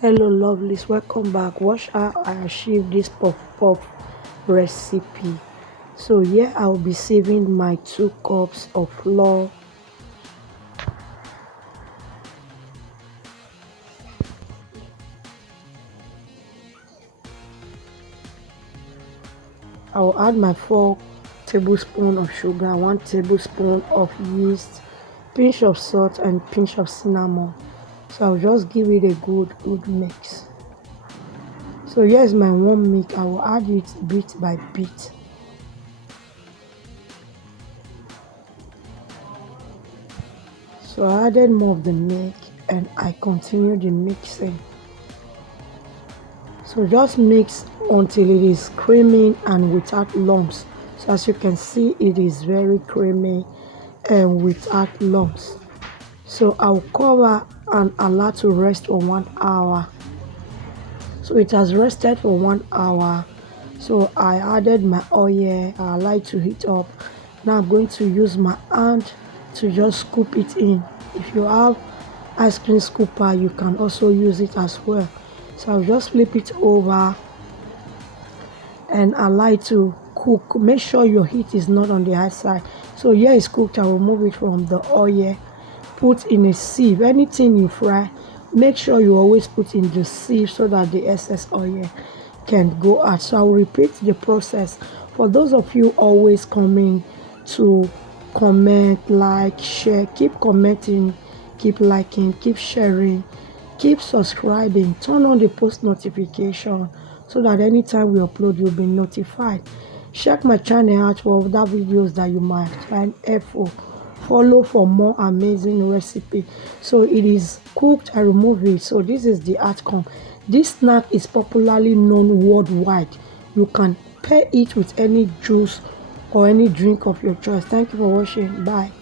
Hello lovelies, welcome back. Watch how I achieve this puff recipe. So here I'll be saving my 2 cups of flour. I'll add my 4 tablespoons of sugar, 1 tablespoon of yeast, pinch of salt and pinch of cinnamon. So I'll just give it a good mix. So here's my warm milk. I will add it bit by bit. So I added more of the milk and I continue the mixing. So just mix until it is creamy and without lumps. So as you can see, it is very creamy and without lumps. So I'll cover and allow to rest for 1 hour. So it has rested for 1 hour. So I added my oil. I like to heat up. Now I'm going to use my hand to just scoop it in. If you have ice cream scooper, you can also use it as well. So I'll just flip it over and allow it to cook. Make sure your heat is not on the high side. So here it's cooked. I will remove it from the oil. Put in a sieve. Anything you fry, make sure you always put in the sieve so that the excess oil can go out. So I'll repeat the process. For those of you always coming to comment, like, share, keep commenting, keep liking, keep sharing, keep subscribing, turn on the post notification so that anytime we upload you'll be notified. Check my channel out for other videos that you might find helpful. Follow for more amazing recipe. So it is cooked. I remove it. So this is the outcome. This snack is popularly known worldwide. You can pair it with any juice or any drink of your choice. Thank you for watching. Bye.